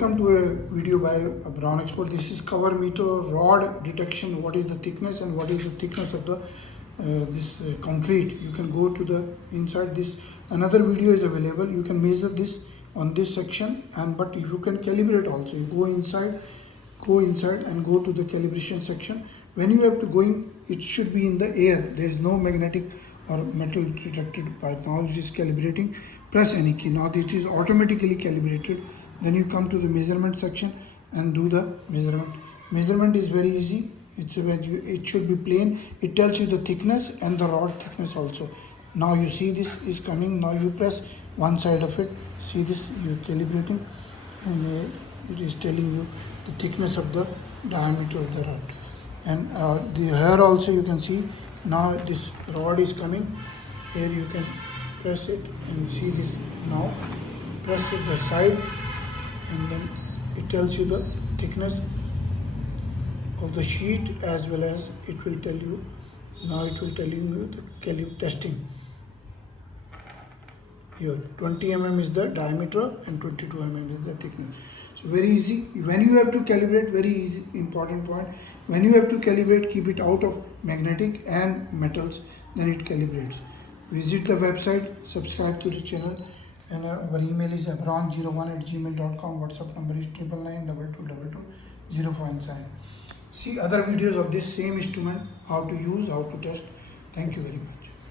Welcome to a video by Abron Export. This is cover meter rod detection. What is the thickness and what is the thickness of the concrete? You can go to the inside this. Another video is available. You can measure this on this section, but you can calibrate also. You go inside and go to the calibration section. When you have to go in, it should be in the air. There is no magnetic or metal detected. By now it is calibrating. Press any key. Now it is automatically calibrated. Then you come to the measurement section and do the measurement. Measurement is very easy. It should be plain. It tells you the thickness and the rod thickness also. Now you see this is coming. Now you press one side of it. See this, you are calibrating, and it is telling you the thickness of the diameter of the rod. And here also you can see now this rod is coming. Here you can press it and see this. Now press it the side, and then it tells you the thickness of the sheet, as well as it will tell you, now it will tell you the testing. Here 20 mm is the diameter and 22 mm is the thickness. So very easy. When you have to calibrate, very easy, important point, when you have to calibrate, keep it out of magnetic and metals, then it calibrates. Visit the website, subscribe to the channel, and our email is abron01@gmail.com. WhatsApp number is 99922220497. See other videos of this same instrument, how to use, how to test. Thank you very much.